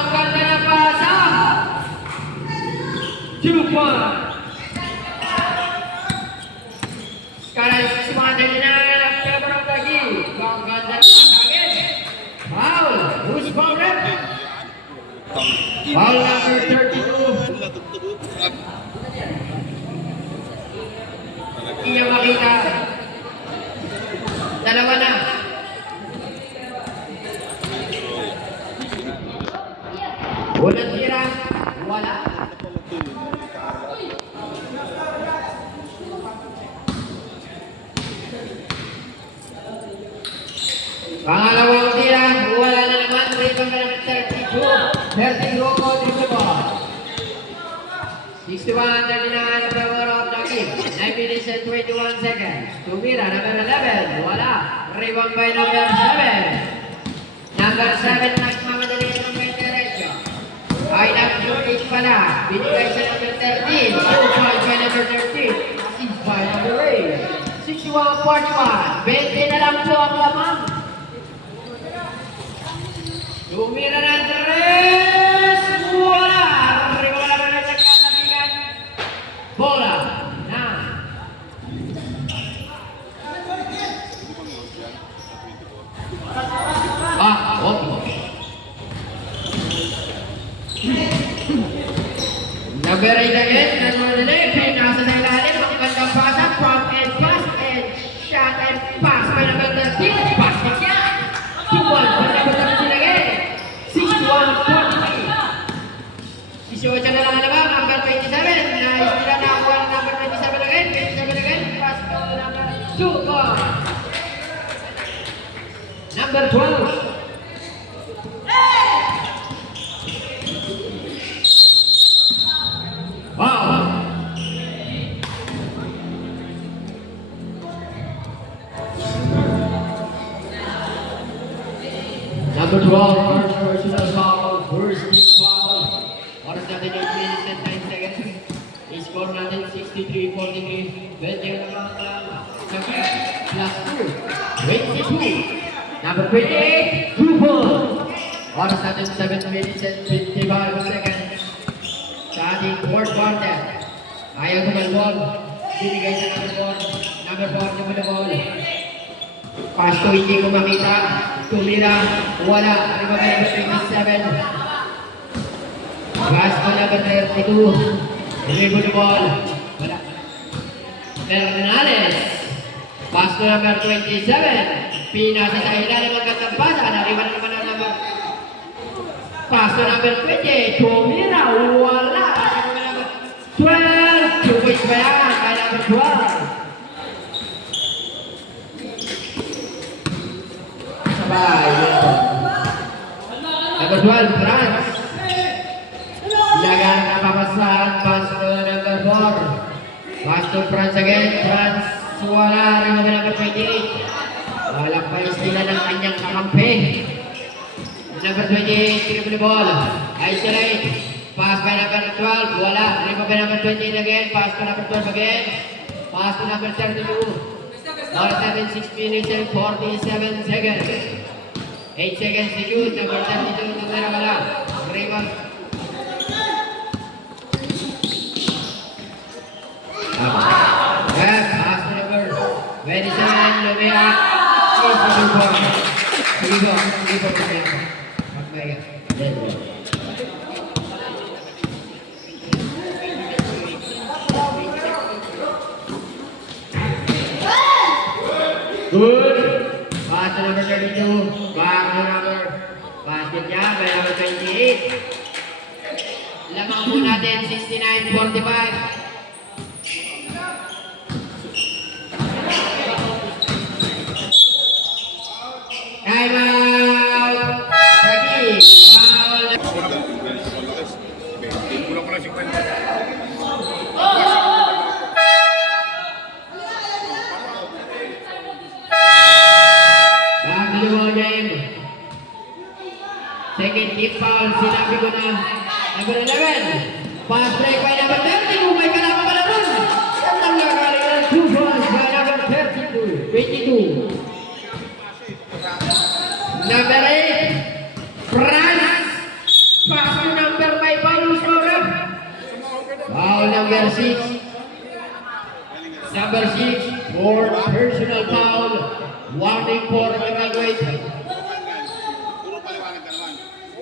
Ang ganda na pasa. 2 points. Sekarang semuanya dinaik ke berapa lagi? Ang ganda na target. Foul. Who's foul rep? Foul number 32. Iya makita. Dalawa na. Walang tira. Wala. Pangalawang tira. Wala na naman. Rebound na naman 32. 30 Rocco dribble. 61-39 in favor of the game. 9 minutes and 21 seconds. Tumira, number 11. Wala. Rebound by number 7. Number 7 nagmamadali ng may derecho. Ay nag-shoot pala. Binigay sa number 13. 2-5 by number 13. Assist by number 8. 61-41. 20 na lang po ang lamang. Tumira ng 3. Wala. Rebound na naman sa kalabigan. Bola. Na. Number 8 again, number 11, nasa sa ilalim, ang gandang pasa, front and pass, and shot and pass, by number 13, pass pa siya, 2-1, by number 13 again, 61-43, 18 na lang naman, number 27, na-istira na ako ng number 27 again, pass to number 2, goal, number 12, wow. Number 12, first personal foul, first team foul. Oras natin 8 minutes and 9 seconds. I-score natin 63-43. 20 lang plus 2. 22. Number 28, 2 points. Oras natin 7 minutes and 25 seconds. Sa ating fourth quarter, ayaw ko ng ball, binigay sa number 4 naman na ball. Pasto hindi ko makita, tumira, wala, ano ba kayo number 27? Pasto number 32, dribble the ball, wala. Fernandez, pasto number 27, pinasa sa ilalim ang gandang pasa, nariban naman ang number. Pasto number 20, tumira, wala. 12, 2 points pa yan, kaya number 12. Sabay. Number 12, France. Lagan napapasahan, pasto number 4. Pasto France again, France, wala. Number 28. Walang pa sila ng kanyang kakampi. Number 28, dribble the ball. Isolate. Pass by number 12. Wala. Dribble by number 28 again. Pass to number 12 again. Pass to number 32. All 6 minutes and 47 seconds. 8 seconds to shoot. Number 32. Tumira wala. Dribble. Pass to number 27. Lumia. Sige po. Good. Pass to number 32. Back to number. Basket niya by number 28. Lamang po natin 69-45. Time out. Ready. Foul. Kulang ko lang 50. Second hit foul, sinabi ko na. Number 11. Pass break by number 30. Kung may kalaban ka naman. Yan lang gagaling ng 2 points by number 22. Number 8. France. Number 6 for personal foul. Warning for evaluate.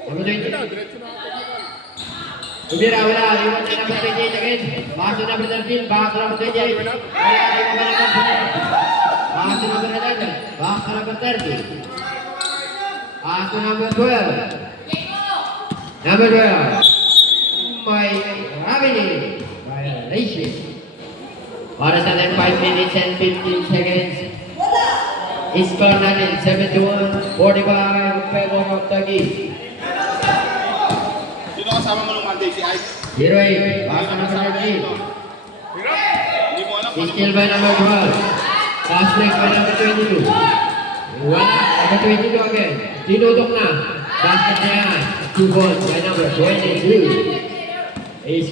Number 20. Tumira, wala. Iwan ka number 28 again. Pass to number 13. Back to number 28. Wala. Iwan ka number 4. Pass to number 11. Back to number 30. Pass to number 12. Number 12. May Ramini. Violation. Para sa 5 minutes and 15 seconds. Score natin 71-45 favor of Taguig. Sino kasama mo nung Monday? Si Ike? 0-8. Pass to number 13. Hindi mo alam. Steal by number 12. Pass break by number 22. Wala. Number 22 again. Tinutok na. Basket na yan. 2 points by number 22.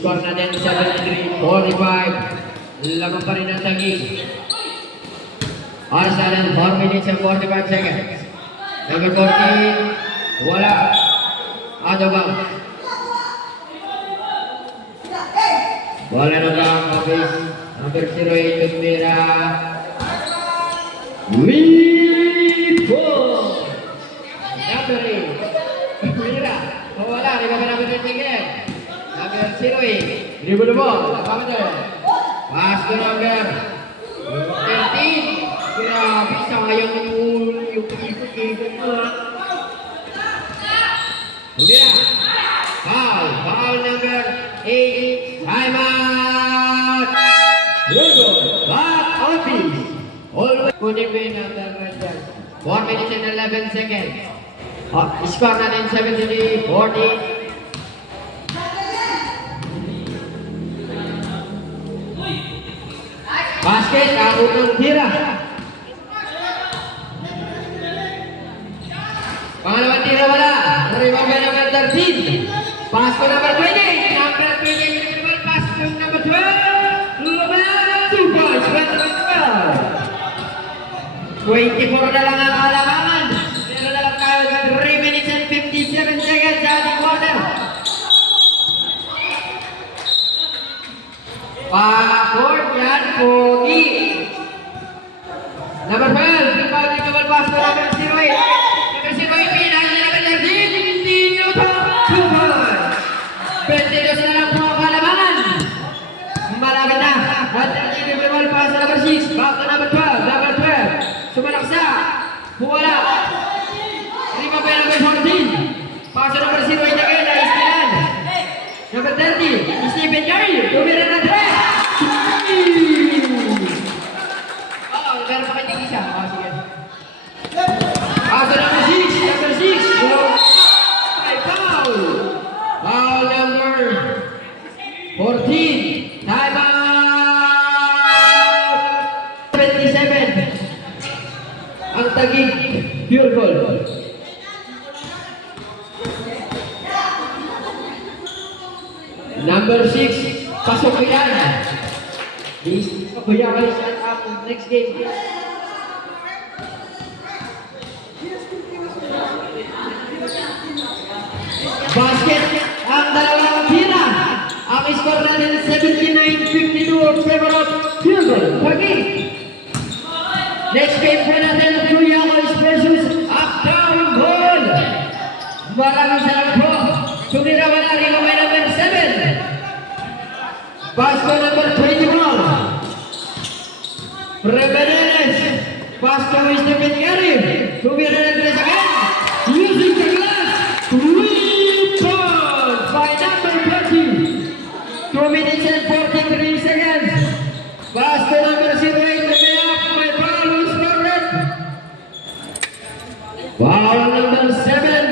Score natin 73-45. Laban pa rin ang Taguig. Oras natin 4 minutes and 45 seconds. Number 14. Wala. Out of bounds. Wala na lang. Number 08. Tumira. Lead ball. Number 8. Tumira. Wala. Di ba number 10 again? Number 08. Dribble the ball. Nakapatid. Pass to number 13. Grabe, sayang yung ikot-ikot mo. Tumira. Foul. Foul number 8. Time out. Lugo. Back office. Always. Kunin mo yung number 4 minutes and 11 seconds. Score natin 73-40. Basket, ang unang tira. Pangalawang tira wala. Rebound by number 13. Pass to number 20. Number 20, dribble pass to number 12. Lumayan, 2 points by number 12. 24 na lang ang kalamangan. Meron na lang tayo 3 minutes and 57 seconds sa ating quarter. Pakord yan, Pogi. Number 12, rebound yung double pass to number 08. Number 08, pinahal na number 13. Tinutok, 2 points. 22 na lang po ang kalamangan. Malapit na. At yung double pass to number 6. Back to number 12. Number 12. Sumalaksa. Buwala. Rebound by number 14. Pass to number 08 again. Naistilan. Number 30. Stephen Curry. Tumira na 3. Meron pa kanyang isa. Sige. Pass to number 6. Number 6. Foul. Foul number 14. Time out. 27. Ang Taguig. Pure goal. Number 6. Pasok ko yan. Kuya, kayo sa next game. Basket, ang dalawang tira. Ang score natin 79-52 favor of field goal. Taguig. Next game po natin, Kuya Kayo versus Uptown Goal. Maraming salamat po. Tumira wala rin may number 7. Basket number 21. Reverenes, pass to Stephen Curry. Tumira ng 3 again. Using the glass. 3 points by number 20. 2 minutes and 43 seconds. Pass to number 08. Tumira up by foul on scored. Foul number 7.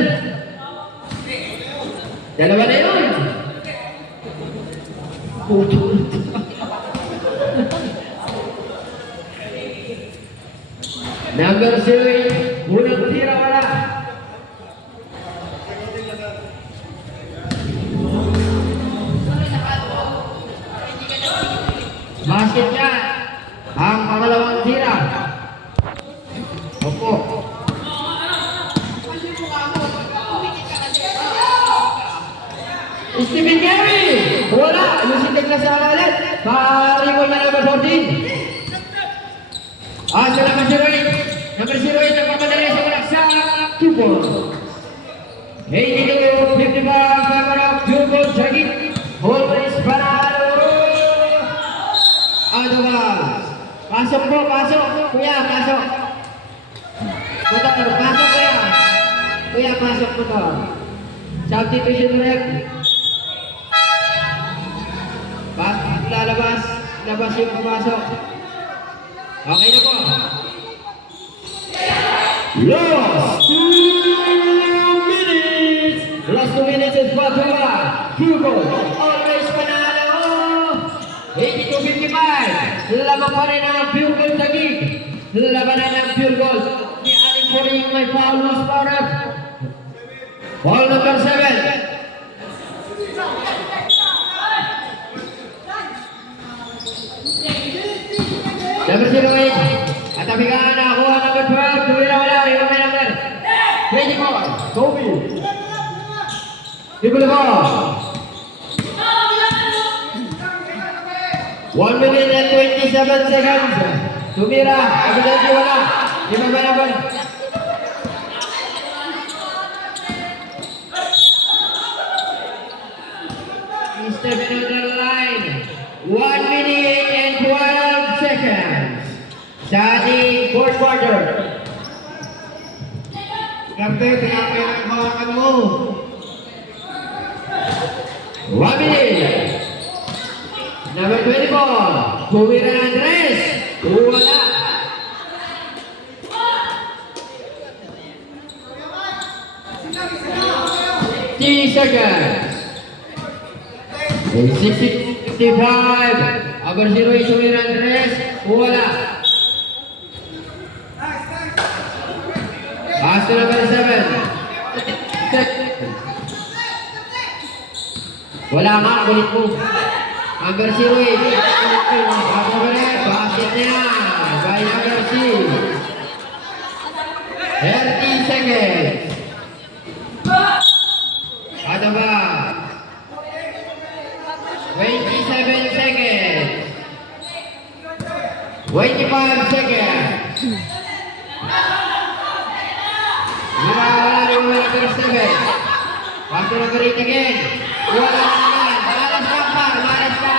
Dalawa na yun. Number 0, unang tira wala. Basket niya. Ang pangalawang tira. Opo. Stephen Curry. Wala. Lusitig na sa ulit. Paribol na number 14. Sa number 08. Number 08 ang papadali sa walang sa 2 points. 82-55 para Jumbo Jagit. Always Panalo. Out of bounds. Pasok po, pasok. Kuya, pasok. Motor, pasok kuya. Kuya, pasok motor. Substitution rep. Lalabas. Labas yung pumasok. Okay na po. Last 2 minutes. Last 2 minutes is Batua. Hugo. Always Panalo. 82-55. Lamang pa rin ang pure goal Taguig. Labanan ng pure goal. Di aling po rin may foul loss para. Foul number 7. Number 08. At abigaan na kuha number 12. Tumira wala. Rimang may number 24. Kobe. People mo. 1 minute and 27 seconds. Tumira. Evidently wala. Rimang may number. Step in on the line. 1 minute and 12 seconds. Sa ating fourth quarter. Garte, tinapay ang hawakan mo. 1 minute. Number 24. Tumira na Andres. Wala. Seconds. 60-55. Number 08 Tumira Andres. Wala. Pass to number 7. Wala nga, kulit mo. Number 08. Basket niya. By number 6. 30 seconds. Ada ba? 27 seconds. 25 seconds. Wala number 7. Pass to number 8 again. Wala naman. Malas ka pa. Malas ka.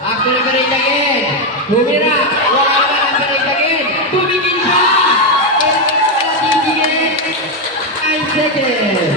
Pass to number 8 again. Tumira. Wala naman number 8 again. Tumigil pa. Titigil. 9 seconds.